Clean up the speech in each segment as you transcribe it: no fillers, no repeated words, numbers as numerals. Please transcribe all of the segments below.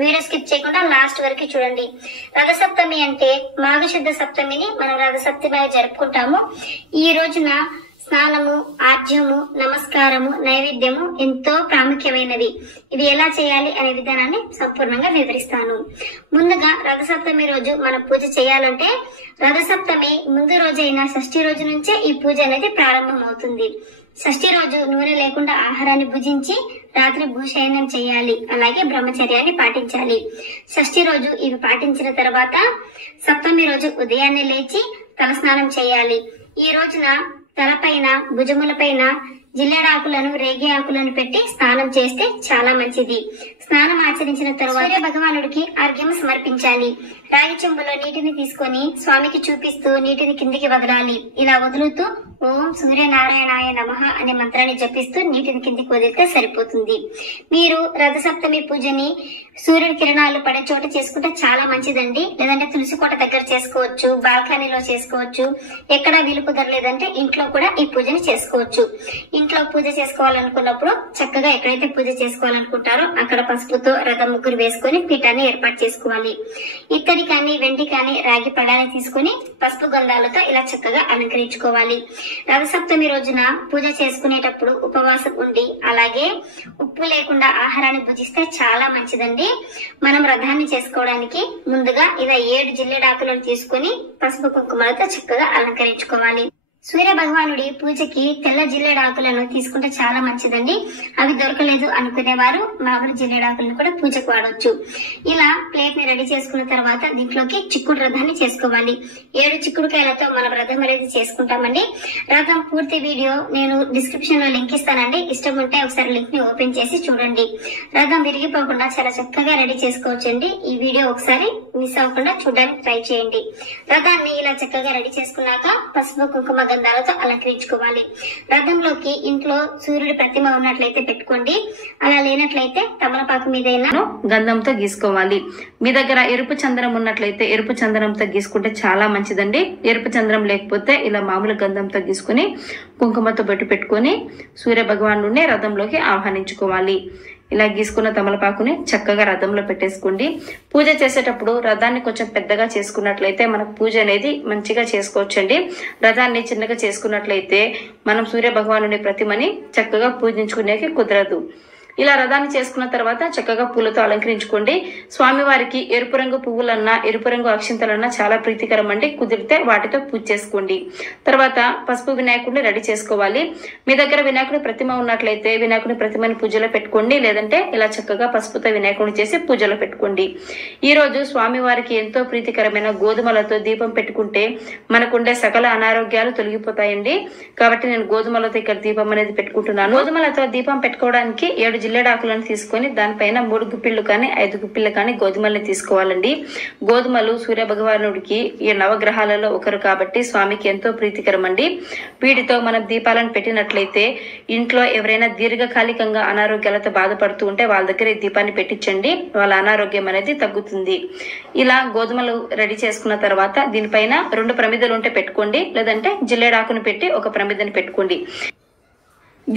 Video skip చేయకుండా last వరకు చూడండి. రథసప్తమి అంటే మాఘశుద్ధ సప్తమిని మనం రథసప్తమి జరుపుకుంటాము. ఈ రోజున స్నానము, ఆర్జ్యము, నమస్కారము, నైవేద్యము ఎంతో ప్రాముఖ్యమైనవి. ఇవి ఎలా చేయాలి అనే విధానాన్ని సంపూర్ణంగా వివరిస్తాను. ముందుగా రథసప్తమి రోజు మనం పూజ చేయాలంటే రథసప్తమి ముందు రోజైన షష్ఠి రోజు నుంచే ఈ పూజ అనేది ప్రారంభం అవుతుంది. షష్ఠి రోజు నూనె లేకుండా ఆహారాన్ని భుజించి రాత్రి భూశయనం చేయాలి. అలాగే బ్రహ్మచర్యాన్ని పాటించాలి. షష్ఠి రోజు ఇవి పాటించిన తర్వాత సప్తమి రోజు ఉదయాన్నే లేచి తలస్నానం చేయాలి. ఈ రోజున తలపైన, భుజములపైన జిల్లెడాకులను, రేగి ఆకులను పెట్టి స్నానం చేస్తే చాలా మంచిది. స్నానం ఆచరించిన తరువాత సూర్య భగవానుడికి అర్ఘ్యం సమర్పించాలి. రాగి చెంబులో నీటిని తీసుకొని స్వామికి చూపిస్తూ నీటిని కిందికి వదలాలి. ఇలా వదులుతూ ఓం సూర్యనారాయణాయ నమః అనే మంత్రాన్ని జపిస్తూ నీటిని కిందికి వదిలితే సరిపోతుంది. మీరు రథసప్తమి పూజని సూర్యుడి కిరణాలు పడే చోట చేసుకుంటే చాలా మంచిదండి. లేదంటే తులసి కోట దగ్గర చేసుకోవచ్చు, బాల్కనీలో చేసుకోవచ్చు. ఎక్కడ వీలు కుదరలేదంటే ఇంట్లో కూడా ఈ పూజని చేసుకోవచ్చు. ఇంట్లో పూజ చేసుకోవాలనుకున్నప్పుడు చక్కగా ఎక్కడైతే పూజ చేసుకోవాలనుకుంటారో అక్కడ పసుపుతో రథం ముగ్గురు వేసుకుని పీఠాన్ని ఏర్పాటు చేసుకోవాలి. ఇత్తడి కానీ, వెండి కానీ, రాగి పడాన్ని తీసుకుని పసుపు గంధాలతో ఇలా చక్కగా అలంకరించుకోవాలి. రథసప్తమి రోజున పూజ చేసుకునేటప్పుడు ఉపవాసం ఉండి అలాగే ఉప్పు లేకుండా ఆహారాన్ని భుజిస్తే చాలా మంచిదండి. మనం రథాన్ని చేసుకోవడానికి ముందుగా ఇలా 7 జిల్లెడాకులను తీసుకుని పసుపు కుంకుమలతో చక్కగా అలంకరించుకోవాలి. సూర్య భగవానుడి పూజకి తెల్ల జిల్లెడాకులను తీసుకుంటే చాలా మంచిదండి. అవి దొరకలేదు అనుకునేవారు మామూలు జిల్లెడాకులను కూడా పూజకు వాడవచ్చు. ఇలా ప్లేట్ ని రెడీ చేసుకున్న తర్వాత దీంట్లోకి చిక్కుడు రథాన్ని చేసుకోవాలి. 7 చిక్కుడుకాయలతో మనం రథం అనేది చేసుకుంటామండి. రథం పూర్తి వీడియో నేను డిస్క్రిప్షన్ లో లింక్ ఇస్తానండి. ఇష్టం ఉంటే ఒకసారి లింక్ ని ఓపెన్ చేసి చూడండి. రథం విరిగిపోకుండా చాలా చక్కగా రెడీ చేసుకోవచ్చండి. ఈ వీడియో ఒకసారి మిస్ అవ్వకుండా చూడడానికి ట్రై చేయండి. రథాన్ని ఇలా చక్కగా రెడీ చేసుకున్నాక పసుపు కుంకుమ గంధాలతో అలంకరించుకోవాలి. రథంలోకి ఇంట్లో సూర్యుడి ప్రతిమ ఉన్నట్లయితే పెట్టుకోండి. అలా లేనట్లయితే తమలపాకు మీదైనా గంధంతో గీసుకోవాలి. మీ దగ్గర ఎరుపు చంద్రం ఉన్నట్లయితే ఎరుపు చంద్రంతో గీసుకుంటే చాలా మంచిదండి. ఎరుపు చంద్రం లేకపోతే ఇలా మామూలు గంధంతో గీసుకుని కుంకుమతో బొట్టు పెట్టుకొని సూర్య భగవానుడిని రథంలోకి ఆహ్వానించుకోవాలి. ఇలా గీసుకున్న తమలపాకుని చక్కగా రథంలో పెట్టేసుకోండి. పూజ చేసేటప్పుడు రథాన్ని కొంచెం పెద్దగా చేసుకున్నట్లయితే మనకు పూజ అనేది మంచిగా చేసుకోవచ్చండి. రథాన్ని చిన్నగా చేసుకున్నట్లయితే మనం సూర్య భగవానుడి ప్రతిమని చక్కగా పూజించుకునేకి కుదరదు. ఇలా రథాన్ని చేసుకున్న తర్వాత చక్కగా పూలతో అలంకరించుకోండి. స్వామివారికి ఎరుపు రంగు పువ్వులన్నా, ఎరుపు రంగు అక్షింతలన్నా చాలా ప్రీతికరం అండి. కుదిరితే వాటితో పూజ చేసుకోండి. తర్వాత పసుపు వినాయకుడిని రెడీ చేసుకోవాలి. మీ దగ్గర వినాయకుడి ప్రతిమ ఉన్నట్లయితే వినాయకుడి ప్రతిమని పూజలో పెట్టుకోండి. లేదంటే ఇలా చక్కగా పసుపుతో వినాయకుడిని చేసి పూజలో పెట్టుకోండి. ఈ రోజు స్వామివారికి ఎంతో ప్రీతికరమైన గోధుమలతో దీపం పెట్టుకుంటే మనకుండే సకల అనారోగ్యాలు తొలగిపోతాయండి. కాబట్టి నేను గోధుమలతో ఇక్కడ దీపం అనేది పెట్టుకుంటున్నాను. గోధుమలతో దీపం పెట్టుకోవడానికి 7 జిల్లెడాకులను తీసుకొని దానిపైన 3 గుప్పిళ్ళు కానీ 5 గుప్పిళ్ళు కానీ గోధుమల్ని తీసుకోవాలండి. గోధుమలు సూర్య భగవానుడికి ఈ నవగ్రహాలలో ఒకరు కాబట్టి స్వామికి ఎంతో ప్రీతికరం అండి. వీటితో మనం దీపాలను పెట్టినట్లయితే ఇంట్లో ఎవరైనా దీర్ఘకాలికంగా అనారోగ్యాలతో బాధపడుతూ ఉంటే వాళ్ళ దగ్గర ఈ దీపాన్ని పెట్టించండి. వాళ్ళ అనారోగ్యం అనేది తగ్గుతుంది. ఇలా గోధుమలు రెడీ చేసుకున్న తర్వాత దీనిపైన 2 ప్రమిదలు ఉంటే పెట్టుకోండి. లేదంటే జిల్లెడాకును పెట్టి ఒక ప్రమిదని పెట్టుకోండి.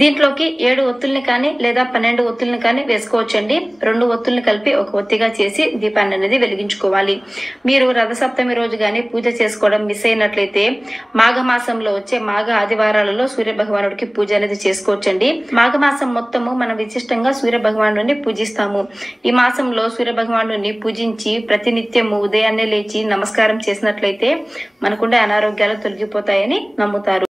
దీంట్లోకి 7 ఒత్తుల్ని కానీ లేదా 12 ఒత్తుల్ని కానీ వేసుకోవచ్చండి. 2 ఒత్తుల్ని కలిపి ఒక ఒత్తిగా చేసి దీపాన్ని అనేది వెలిగించుకోవాలి. మీరు రథసప్తమి రోజు కానీ పూజ చేసుకోవడం మిస్ అయినట్లయితే మాఘమాసంలో వచ్చే మాఘ ఆదివారాలలో సూర్య భగవానుడికి పూజ అనేది చేసుకోవచ్చండి. మాఘమాసం మొత్తము మనం విశిష్టంగా సూర్య భగవానుడిని పూజిస్తాము. ఈ మాసంలో సూర్య భగవానుడిని పూజించి ప్రతినిత్యము ఉదయాన్నే లేచి నమస్కారం చేసినట్లయితే మనకుండే అనారోగ్యాలు తొలగిపోతాయని నమ్ముతారు.